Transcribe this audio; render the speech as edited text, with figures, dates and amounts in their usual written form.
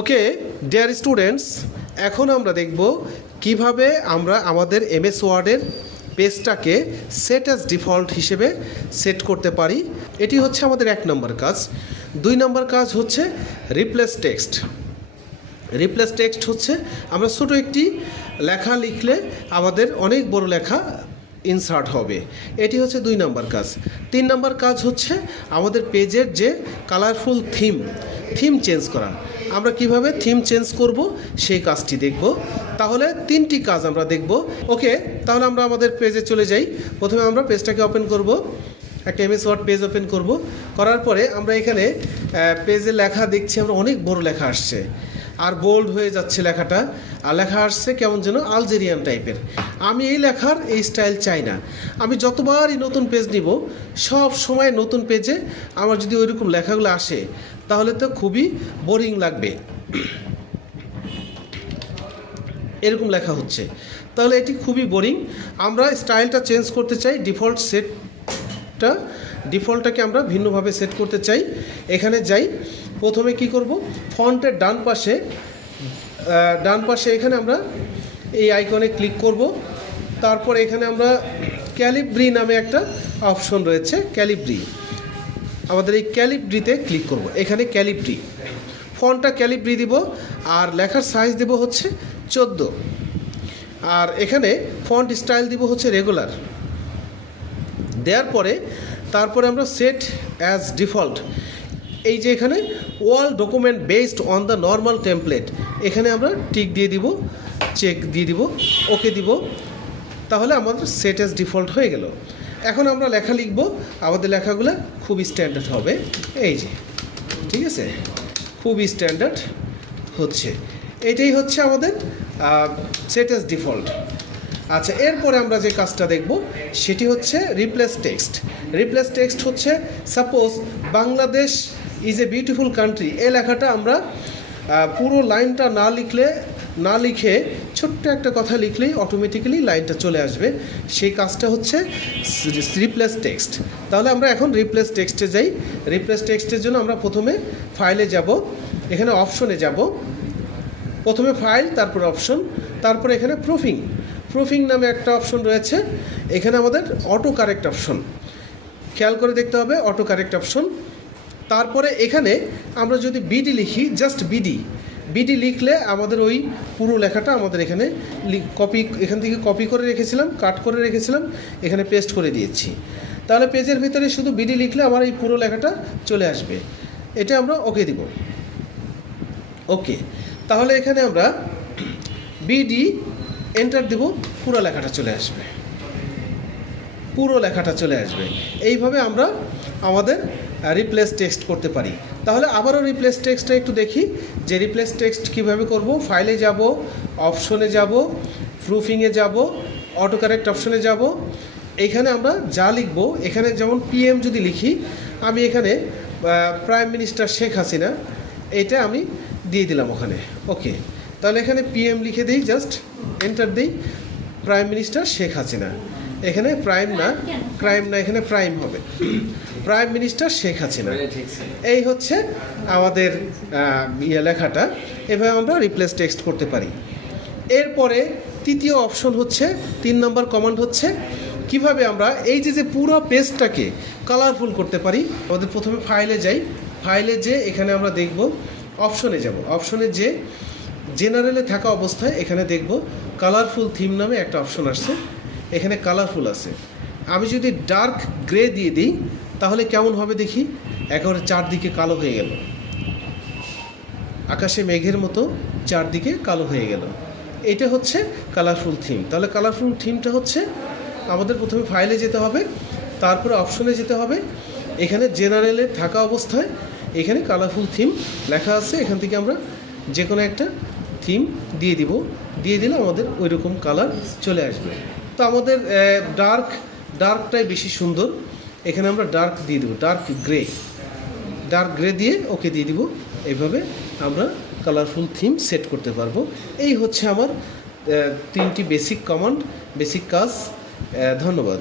Okay dear students, এখন আমরা দেখব কিভাবে আমরা আমাদের এমএস ওয়ার্ডের পেজটাকে সেট অ্যাজ ডিফল্ট হিসেবে সেট করতে পারি। এটি হচ্ছে আমাদের 1 নম্বর কাজ। 2 নম্বর কাজ হচ্ছে রিপ্লেস টেক্সট। রিপ্লেস টেক্সট হচ্ছে আমরা ছোটো একটি লেখা লিখলে আমাদের অনেক বড় লেখা ইনসার্ট হবে, এটি হচ্ছে 2 নম্বর কাজ। 3 নম্বর কাজ হচ্ছে আমাদের পেজের যে কালারফুল থিম চেঞ্জ করা। আমরা কিভাবে থিম চেঞ্জ করব সেই কাজটি দেখব। তাহলে 3টি কাজ আমরা দেখব। ওকে, তাহলে আমরা আমাদের পেজে চলে যাই। প্রথমে আমরা পেজটাকে ওপেন করব, একটা এমএস ওয়ার্ড পেজ ওপেন করব। করার পরে আমরা এখানে পেজে লেখা দেখছি, আমরা অনেক বড় লেখা আসছে আর বোল্ড হয়ে যাচ্ছে লেখাটা, আর লেখা আসছে কেমন যেন আলজেরিয়ান টাইপের। আমি এই লেখার এই স্টাইল চাই না। আমি যতবারই নতুন পেজ নিব, সব সময় নতুন পেজে আমার যদি ওইরকম লেখাগুলো আসে তাহলে তো খুবই বোরিং লাগবে। এরকম লেখা হচ্ছে, তাহলে এটি খুবই বোরিং। আমরা স্টাইলটা চেঞ্জ করতে চাই, ডিফল্টটাকে আমরা ভিন্নভাবে সেট করতে চাই। এখানে যাই, প্রথমে কি করব, ফন্টের ডান পাশে এখানে আমরা এই আইকনে ক্লিক করব। তারপর এখানে আমরা ক্যালিব্রি নামে একটা অপশন রয়েছে, ক্যালিব্রি। আমাদের এই ক্যালিব্রিতে ক্লিক করব। এখানে ক্যালিব্রি, ফন্টটা ক্যালিব্রি দিব, আর লেখার সাইজ দেব হচ্ছে 14, আর এখানে ফন্ট স্টাইল দিব হচ্ছে রেগুলার। দেওয়ার পরে তারপরে আমরা সেট অ্যাজ ডিফল্ট, এই যে এখানে all document based on the normal template, এখানে আমরা টিক দিয়ে দিব, চেক দিয়ে দিব, ওকে দিব। তাহলে আমাদের সেট অ্যাজ ডিফল্ট হয়ে গেল। এখন আমরা লেখা লিখব, আমাদের লেখাগুলো খুবই স্ট্যান্ডার্ড হবে। এই যে, ঠিক আছে, খুবই স্ট্যান্ডার্ড হচ্ছে। এটাই হচ্ছে আমাদের সেট অ্যাজ ডিফল্ট। আচ্ছা, এরপরে আমরা যে কাজটা দেখব সেটি হচ্ছে রিপ্লেস টেক্সট। রিপ্লেস টেক্সট হচ্ছে, suppose Bangladesh is a beautiful country, এই লেখাটা আমরা পুরো লাইনটা না লিখে ছোট্ট একটা কথা লিখলেই অটোমেটিক্যালি লাইনটা চলে আসবে। সেই কাজটা হচ্ছে রিপ্লেস টেক্সট। তাহলে আমরা এখন রিপ্লেস টেক্সটে যাই। রিপ্লেস টেক্সটের জন্য আমরা প্রথমে ফাইলে যাব, এখানে অপশনে যাব, প্রথমে ফাইল, তারপর অপশন, তারপর এখানে প্রুফিং নামে একটা অপশন রয়েছে। এখানে আমাদের অটো কারেক্ট অপশন, খেয়াল করে দেখতে হবে, অটো কারেক্ট অপশন। তারপরে এখানে আমরা যদি বিডি লিখি, জাস্ট বিডি লিখলে আমাদের ওই পুরো লেখাটা আমাদের এখানে এখান থেকে কপি করে রেখেছিলাম, কাট করে রেখেছিলাম, এখানে পেস্ট করে দিয়েছি। তাহলে পেজের ভিতরে শুধু বিডি লিখলে আমার এই পুরো লেখাটা চলে আসবে। এটা আমরা ওকে দিব। ওকে, তাহলে এখানে আমরা বিডি এন্টার দেব, পুরো লেখাটা চলে আসবে। এইভাবে আমরা আমাদের রিপ্লেস টেক্সট করতে পারি। তাহলে আবারও রিপ্লেস টেক্সটটা একটু দেখি যে রিপ্লেস টেক্সট কীভাবে করব। ফাইলে যাব, অপশনে যাব, প্রুফিংয়ে যাব, অটো কারেক্ট অপশনে যাব। এখানে আমরা যা লিখব, এখানে যেমন পিএম যদি লিখি, আমি এখানে প্রাইম মিনিস্টার শেখ হাসিনা, এটা আমি দিয়ে দিলাম ওখানে। ওকে, তাহলে এখানে পিএম লিখে দিই, জাস্ট এন্টার দিই, প্রাইম মিনিস্টার শেখ হাসিনা। এখানে ক্রাইম না, এখানে প্রাইম হবে, প্রাইম মিনিস্টার শেখ হাসিনা। এই হচ্ছে আমাদের লেখাটা। এভাবে আমরা রিপ্লেস টেক্সট করতে পারি। এরপরে তৃতীয় অপশন হচ্ছে, 3 নম্বর কমান্ড হচ্ছে কিভাবে আমরা এই যে পুরো পেজটাকে কালারফুল করতে পারি। আমাদের প্রথমে ফাইলে যাই, ফাইলে যে এখানে আমরা দেখব, অপশনে যাব, অপশনে যে জেনারেলে থাকা অবস্থায় এখানে দেখব কালারফুল থিম নামে একটা অপশন আসছে, এখানে কালারফুল আছে। আমি যদি ডার্ক গ্রে দিয়ে দিই তাহলে কেমন হবে দেখি, একেবারে চারদিকে কালো হয়ে গেল, আকাশে মেঘের মতো চারদিকে কালো হয়ে গেল। এটা হচ্ছে কালারফুল থিম। তাহলে কালারফুল থিমটা হচ্ছে আমাদের প্রথমে ফাইলে যেতে হবে, তারপরে অপশনে যেতে হবে, এখানে জেনারেলে থাকা অবস্থায় এখানে কালারফুল থিম লেখা আছে, এখান থেকে আমরা যে কোনো একটা থিম দিয়ে দিলে আমাদের ওই রকম কালার চলে আসবে। তো আমাদের ডার্কটাই বেশি সুন্দর, এখানে আমরা ডার্ক দিয়ে দেবো, ডার্ক গ্রে দিয়ে ওকে দিয়ে দিব। এইভাবে আমরা কালারফুল থিম সেট করতে পারবো। এই হচ্ছে আমার 3টি বেসিক কমান্ড, বেসিক কাজ। ধন্যবাদ।